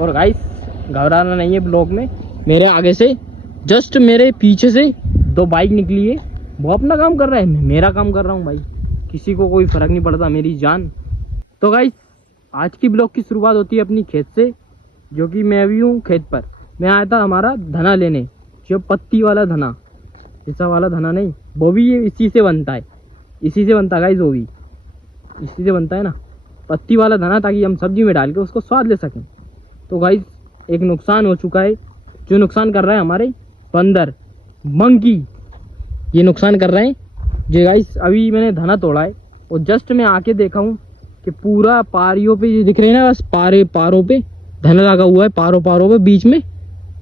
और गाइस घबराना नहीं है ब्लॉग में। मेरे आगे से जस्ट मेरे पीछे से 2 बाइक निकली है, वो अपना काम कर रहा है, मैं मेरा काम कर रहा हूँ भाई, किसी को कोई फर्क नहीं पड़ता, मेरी जान। तो गाइस आज की ब्लॉग की शुरुआत होती है अपनी खेत से, जो कि मैं अभी हूँ खेत पर। मैं आया था हमारा धना लेने, जो पत्ती वाला धना, ऐसा वाला धना नहीं, वो भी ये इसी से बनता है, इसी से बनता है गाइस, वो भी इसी से बनता है ना, पत्ती वाला धना, ताकि हम सब्जी में डाल के उसको स्वाद ले सकें। तो गाइस एक नुकसान हो चुका है, जो नुकसान कर रहा है हमारे बंदर मंकी, ये नुकसान कर रहे हैं। जो गाइस अभी मैंने धना तोड़ा है और जस्ट मैं आके देखा हूँ कि पूरा पारियों पे ये दिख रहे हैं ना, बस पारों पे धना लगा हुआ है, पारों पे बीच में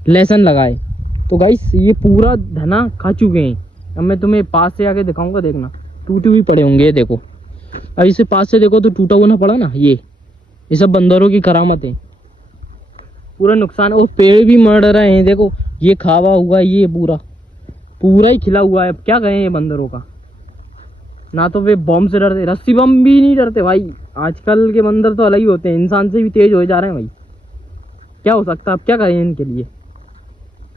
लहसुन लगा है। तो गाइस ये पूरा धना खा चुके हैं। अब मैं तुम्हें पास से आके दिखाऊंगा, देखना टूटे हुए पड़े होंगे, ये देखो, अब इसे पास से देखो तो टूटा हुआ ना पड़ा ना, ये सब बंदरों की करामत है, पूरा नुकसान। और पेड़ भी मर रहे हैं, देखो ये खावा हुआ, ये पूरा ही खिला हुआ है। अब क्या कहें ये बंदरों का, ना तो वे बम से डरते, रस्सी बम भी नहीं डरते भाई। आजकल के बंदर तो अलग ही होते हैं, इंसान से भी तेज हो जा रहे हैं भाई। क्या हो सकता है, अब क्या करें इनके लिए,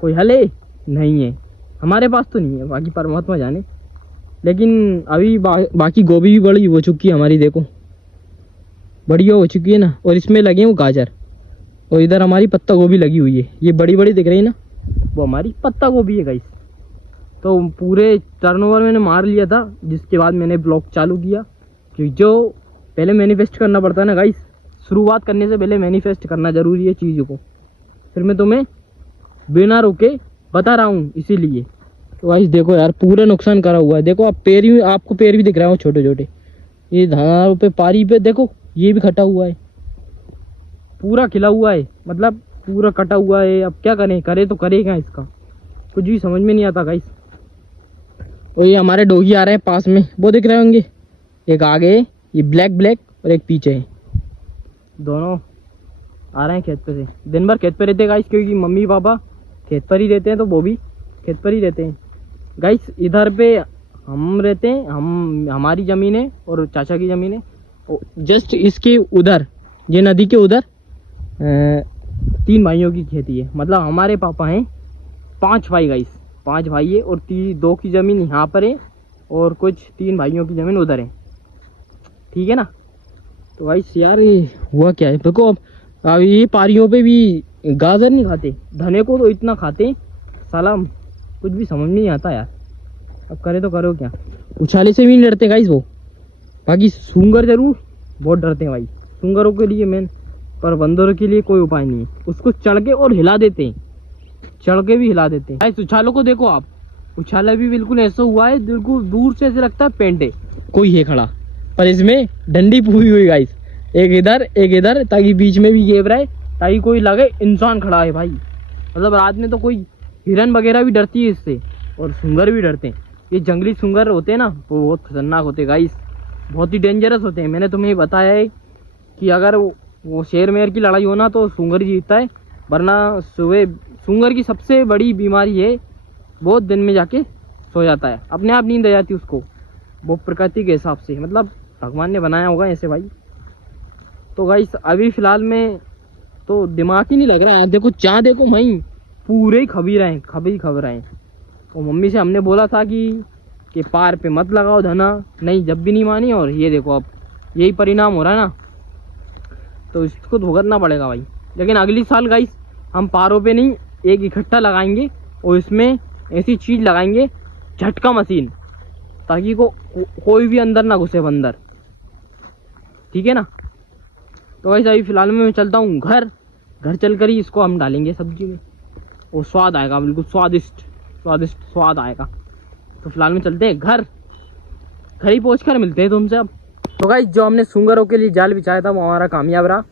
कोई हल है नहीं है, हमारे पास तो नहीं है, बाकी परमात्मा जाने। लेकिन अभी बाकी गोभी भी बड़ी हो चुकी है हमारी, देखो बढ़िया हो चुकी है ना, और इसमें लगे वो गाजर, और इधर हमारी पत्ता गोभी लगी हुई है, ये बड़ी बड़ी दिख रही है ना, वो हमारी पत्ता गोभी है गाइस। तो पूरे टर्नओवर मैंने मार लिया था, जिसके बाद मैंने ब्लॉग चालू किया, कि जो पहले मैनिफेस्ट करना पड़ता है ना गाइस, शुरुआत करने से पहले मैनिफेस्ट करना ज़रूरी है चीज़ों को। फिर मैं तुम्हें बिना रुके बता रहा हूँ इसीलिए। तो गाइस देखो यार पूरा नुकसान करा हुआ है, देखो आप आपको पेड़ भी दिख रहा है छोटे छोटे, ये धाना पे पारी पे देखो, ये भी कटा हुआ है, पूरा खिला हुआ है, मतलब पूरा कटा हुआ है। अब क्या करें, करे तो करे क्या, इसका कुछ भी समझ में नहीं आता गाइस। और ये हमारे डोगी आ रहे हैं पास में, वो दिख रहे होंगे, एक आगे है, ये ब्लैक और एक पीछे है, दोनों आ रहे हैं खेत पे से। दिन भर खेत पे रहते हैं गाइस, क्योंकि मम्मी पापा खेत पर ही रहते हैं, तो वो भी खेत पर ही रहते हैं गाइस। इधर पे हम रहते हैं, हमारी ज़मीन है और चाचा की ज़मीन है, जस्ट इसके उधर, ये नदी के उधर 3 भाइयों की खेती है। मतलब हमारे पापा हैं 5 भाई गाइस, 5 भाई है, और 2 की ज़मीन यहाँ पर है, और कुछ 3 भाइयों की ज़मीन उधर है, ठीक है ना। तो गाइस यार ये हुआ क्या है, देखो अब ये पारियों पे भी गाजर नहीं खाते, धने को तो इतना खाते साला, कुछ भी समझ नहीं आता यार। अब करे तो करो क्या, उछाले से भी नहीं डरते गाइस वो, बाकी सूंगर जरूर बहुत डरते हैं भाई, सूंगरों के लिए मेन, पर बंदरों के लिए कोई उपाय नहीं है। उसको चढ़ के और हिला देते हैं, चढ़ के भी हिला देते हैं गाइस। उछालों को देखो आप, उछाला भी बिल्कुल ऐसा हुआ है, बिल्कुल दूर से ऐसे लगता है पेंटे कोई है खड़ा, पर इसमें डंडी पूरी हुई गाइस, एक इधर, ताकि बीच में भी गेप रहे, ताकि कोई लगे इंसान खड़ा है भाई। मतलब रात में तो कोई हिरन वगैरह भी डरती है इससे, और सूंगर भी डरते हैं। ये जंगली सूंगर होते हैं ना, वो बहुत खतरनाक होते हैं गाइस, बहुत ही डेंजरस होते हैं। मैंने तुम्हें बताया है कि अगर वो शेर मेर की लड़ाई हो ना, तो सूंगर जीतता है, वरना सुबह सूंगर की सबसे बड़ी बीमारी है, बहुत दिन में जाके सो जाता है, अपने आप नींद आ जाती है उसको, वो प्रकृति के हिसाब से, मतलब भगवान ने बनाया होगा ऐसे भाई। तो गाइस अभी फ़िलहाल में तो दिमाग ही नहीं लग रहा है, देखो जहाँ देखो वहीं पूरे ही खबी रहे हैं। और मम्मी से हमने बोला था कि पार पे मत लगाओ धना, नहीं, जब भी नहीं मानी, और ये देखो अब यही परिणाम हो रहा है ना, तो इसको भुगतना पड़ेगा भाई। लेकिन अगली साल गाइस हम पारों पे नहीं, एक इकट्ठा लगाएंगे, और इसमें ऐसी चीज़ लगाएंगे, झटका मशीन, ताकि कोई भी अंदर ना घुसे बंदर, ठीक है ना। तो गाइस अभी फ़िलहाल में मैं चलता हूँ घर चल कर ही इसको हम डालेंगे सब्जी में, और स्वाद आएगा, बिल्कुल स्वादिष्ट स्वाद आएगा। तो फिलहाल में चलते हैं घर ही पहुँच कर मिलते हैं तुमसे अब। तो गाइस जो हमने सूंगरों के लिए जाल बिछाया था वो हमारा कामयाब रहा।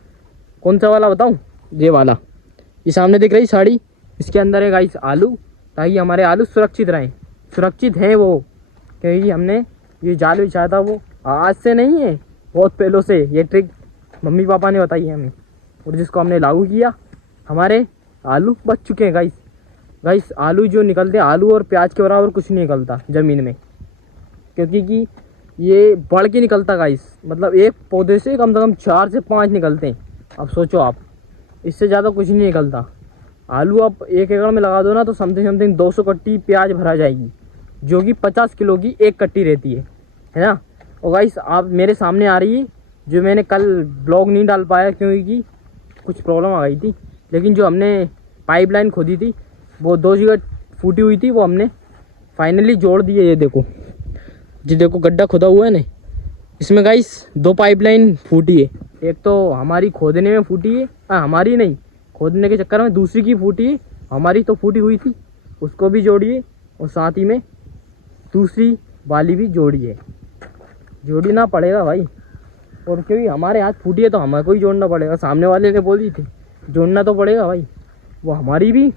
कौन सा वाला बताऊँ, ये वाला, ये सामने दिख रही साड़ी, इसके अंदर है गाइस आलू, ताकि हमारे आलू सुरक्षित रहें, सुरक्षित है वो, क्योंकि हमने ये जाल बिछाया था वो आज से नहीं है, बहुत पहलों से। ये ट्रिक मम्मी पापा ने बताई है हमें, और जिसको हमने लागू किया, हमारे आलू बच चुके हैं गाइस। आलू जो निकलते हैं, आलू और प्याज के बराबर कुछ नहीं निकलता ज़मीन में, क्योंकि कि ये बढ़ के निकलता गाइस, मतलब एक पौधे से कम 4 से 5 निकलते हैं। अब सोचो आप, इससे ज़्यादा कुछ नहीं निकलता। आलू आप 1 एकड़ में लगा दो ना तो समथिंग 200 कट्टी प्याज भरा जाएगी, जो कि 50 किलो की एक कट्टी रहती है ना। और गाइस आप मेरे सामने आ रही है, जो मैंने कल ब्लॉग नहीं डाल पाया क्योंकि कुछ प्रॉब्लम आ गई थी, लेकिन जो हमने पाइपलाइन खोदी थी वो 2 जगह फूटी हुई थी, वो हमने फाइनली जोड़ दी है। ये देखो, जी देखो गड्ढा खुदा हुआ है ना, इसमें गाइस 2 पाइपलाइन फूटी है। एक तो हमारी खोदने में फूटी है, हमारी नहीं, खोदने के चक्कर में दूसरी की फूटी है, हमारी तो फूटी हुई थी, उसको भी जोड़िए और साथ ही में दूसरी वाली भी जोड़िए, जोड़ना पड़ेगा भाई। और क्योंकि हमारे हाथ फूटी है तो हमें को ही जोड़ना पड़ेगा, सामने वाले ने बोली थी जोड़ना तो पड़ेगा भाई, वो हमारी भी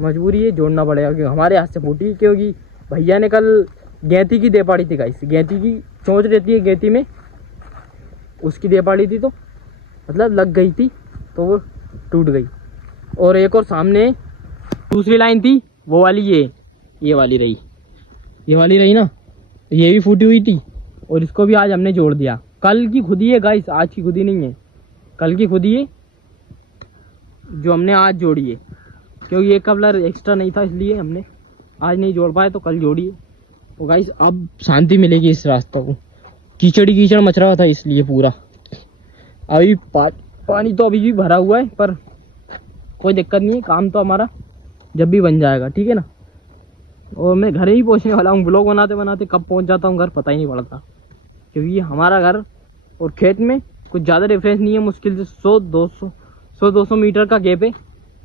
मजबूरी है, जोड़ना पड़ेगा क्योंकि हमारे हाथ से फूटी। क्योंकि भैया ने कल गैंती की दे पाड़ी थी गाइस, गैंती की चोंच रहती है गैंती में, उसकी दे पाड़ी थी तो मतलब लग गई थी तो वो टूट गई। और एक और सामने दूसरी लाइन थी, वो वाली ये वाली रही, ये वाली रही ना, ये भी फूटी हुई थी और इसको भी आज हमने जोड़ दिया। कल की खुदी है गाइस, आज की खुदी नहीं है, कल की खुदी है जो हमने आज जोड़ी है। क्योंकि एक कपलर एक्स्ट्रा नहीं था इसलिए हमने आज नहीं जोड़ पाए, तो कल जोड़ी है। तो गाइस अब शांति मिलेगी इस रास्ते को, कीचड़ मच रहा था इसलिए पूरा। अभी पानी तो अभी भी भरा हुआ है, पर कोई दिक्कत नहीं है, काम तो हमारा जब भी बन जाएगा, ठीक है ना। और मैं घर ही पहुंचने वाला हूँ, ब्लॉग बनाते बनाते कब पहुंच जाता हूँ घर पता ही नहीं पड़ता, क्योंकि हमारा घर और खेत में कुछ ज़्यादा डिफरेंस नहीं है, मुश्किल से 100-200 मीटर का गैप है,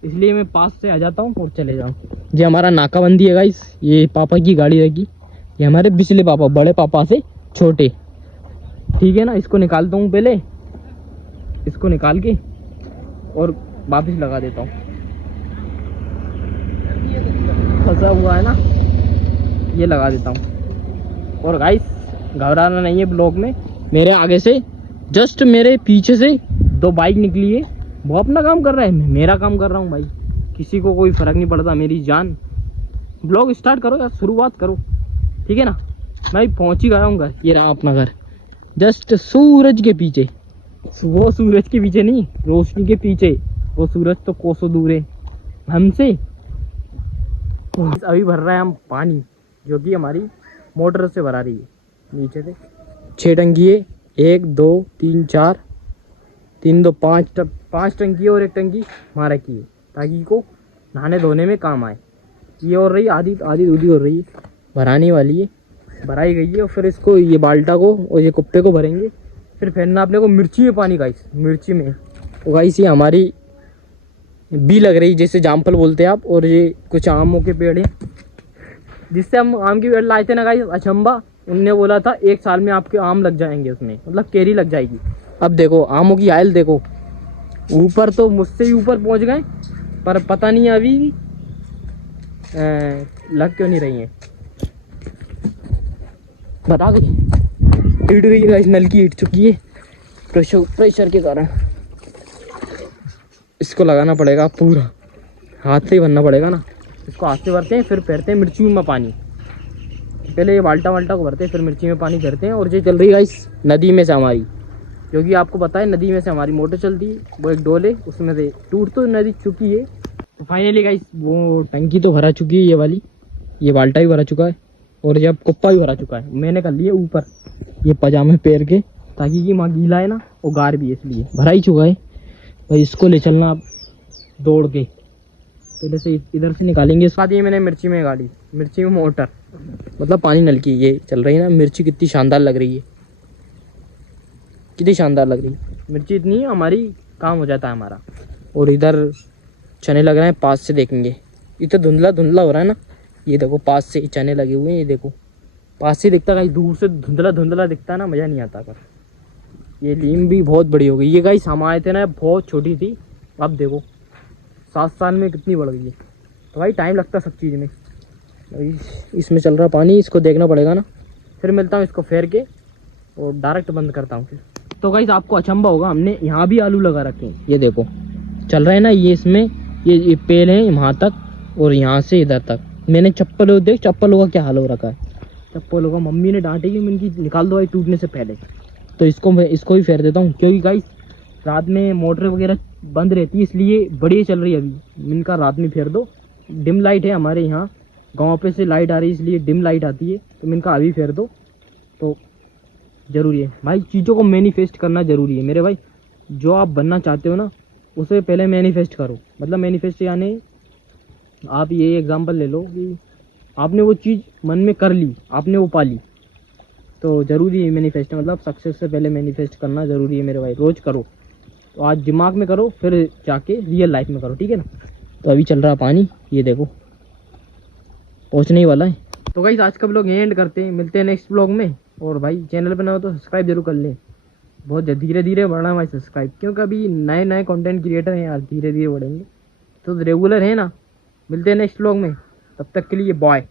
इसलिए मैं पास से आ जाता हूँ और चले जाऊँ। ये हमारा नाकाबंदी है गाइस, ये पापा की गाड़ी रहेगी, ये हमारे पिछले पापा, बड़े पापा से छोटे, ठीक है ना। इसको निकालता हूँ पहले, इसको निकाल के और वापस लगा देता हूँ, फंसा हुआ है ना, ये लगा देता हूँ। और गाइस घबराना नहीं है, ब्लॉग में मेरे आगे से जस्ट मेरे पीछे से 2 बाइक निकली है, वो अपना काम कर रहा है, मैं मेरा काम कर रहा हूँ भाई, किसी को कोई फर्क नहीं पड़ता, मेरी जान। ब्लॉग स्टार्ट करो यार, शुरुआत करो, ठीक है ना। मैं पहुँच ही गया हूँ घर, ये रहा अपना घर, जस्ट सूरज के पीछे, वो सूरज के पीछे नहीं, रोशनी के पीछे, वो सूरज तो कोसों दूर है हमसे। अभी भर रहा है हम पानी, जो कि हमारी मोटर से भरा रही है, नीचे से 6 टंकी है, 1 2 3 4 3 2 5 टंकी है और 1 टंकी वहाँ रखी है ताकि को नहाने धोने में काम आए। ये हो रही आधी दूधी हो रही है, भराने वाली है, भराई गई है। और फिर इसको ये बाल्टा को और ये कुप्पे को भरेंगे, फिर फेरना अपने को मिर्ची में पानी गाइस, मिर्ची में। तो गाइस ये हमारी बी लग रही, जैसे जामफल बोलते हैं आप, और ये कुछ आमों के पेड़ हैं, जिससे हम आम की पेड़ लाए थे ना गाइस, अचंबा, उनने बोला था 1 साल में आपके आम लग जाएंगे, उसमें मतलब केरी लग जाएगी। अब देखो आमों की आयल देखो, ऊपर तो मुझसे भी ऊपर पहुंच गए, पर पता नहीं अभी लग क्यों नहीं रही है, बता गई, हिट गई गाइस, नलकी हिट चुकी है प्रेशर के कारण। इसको लगाना पड़ेगा पूरा, हाथ से ही भरना पड़ेगा ना, इसको हाथ से भरते हैं, फिर फेरते हैं मिर्ची में पानी, पहले ये बाल्टा को भरते हैं, फिर मिर्ची में पानी भरते हैं। और ये चल रही है इस नदी में से हमारी, क्योंकि आपको पता है नदी में से हमारी मोटर चलती है, वो एक डोल है, उसमें से टूट तो नदी चुकी है। तो फाइनली गाइस वो टंकी तो भरा चुकी है, ये वाली, ये बाल्टा भी भरा चुका है और ये अब कुप्पा भी भरा चुका है। मैंने कर लिया ऊपर ये पजामे पैर के, ताकि ये माँ गीला है ना, वो गार भी है, इसलिए भरा ही चुका है। तो इसको ले चलना आप दौड़ के, पहले से इधर से निकालेंगे। इसके बाद ये मैंने मिर्ची में गाड़ी, मिर्ची में मोटर मतलब पानी नलकी ये चल रही है ना। मिर्ची कितनी शानदार लग रही है, कितनी शानदार लग रही है मिर्ची, इतनी हमारी काम हो जाता है हमारा। और इधर चने लग रहे हैं, पास से देखेंगे, इतना धुंधला हो रहा है ना, ये देखो पास से चने लगे हुए हैं, ये देखो पास से दिखता है, दूर से धुंधला दिखता है ना, मज़ा नहीं आता। पर ये लीम भी बहुत बड़ी हो गई, ये गाइस हम आए थे ना बहुत छोटी थी, अब देखो 7 साल में कितनी बढ़ गई है। तो भाई टाइम लगता है सब चीज़ में। इसमें चल रहा पानी, इसको देखना पड़ेगा ना, फिर मिलता हूँ इसको फेर के और डायरेक्ट बंद करता हूँ फिर। तो गाइस आपको अचंभा होगा, हमने यहाँ भी आलू लगा रखे हैं, ये देखो चल रहा है ना, ये इसमें ये पेड़ है वहाँ तक और यहाँ से इधर तक। मैंने चप्पलों का क्या हाल हो रखा है, चप्पलों का मम्मी ने डांटेगी, इनकी निकाल दो भाई टूटने से पहले। तो इसको भी फेर देता हूँ, क्योंकि गाइस रात में मोटर वगैरह बंद रहती है, इसलिए बढ़िया चल रही है अभी। इनका रात में फेर दो, डिम लाइट है हमारे यहाँ गांव पे से लाइट आ रही है, इसलिए डिम लाइट आती है, तो इनका अभी फेर दो। तो ज़रूरी है भाई, चीज़ों को मैनिफेस्ट करना ज़रूरी है मेरे भाई। जो आप बनना चाहते हो ना, उसे पहले मैनिफेस्ट करो। मतलब मैनिफेस्ट यानी आप ये एग्जांपल ले लो कि आपने वो चीज़ मन में कर ली, आपने वो पाली, तो ज़रूरी है मैनिफेस्ट। मतलब सक्सेस से पहले मैनिफेस्ट करना ज़रूरी है मेरे भाई, रोज़ करो। तो आज दिमाग में करो, फिर जाके रियल लाइफ में करो, ठीक है ना। तो अभी चल रहा पानी, ये देखो पहुँचने ही वाला है। तो गाइस आज का ब्लॉग एंड करते हैं, मिलते हैं नेक्स्ट ब्लॉग में। और भाई चैनल पर ना हो तो सब्सक्राइब जरूर कर लें। बहुत धीरे धीरे बढ़ना है भाई सब्सक्राइब, क्योंकि अभी नए नए कंटेंट क्रिएटर हैं यार, धीरे धीरे बढ़ेंगे। तो रेगुलर है ना। मिलते हैं नेक्स्ट ब्लॉग में, तब तक के लिए बाय।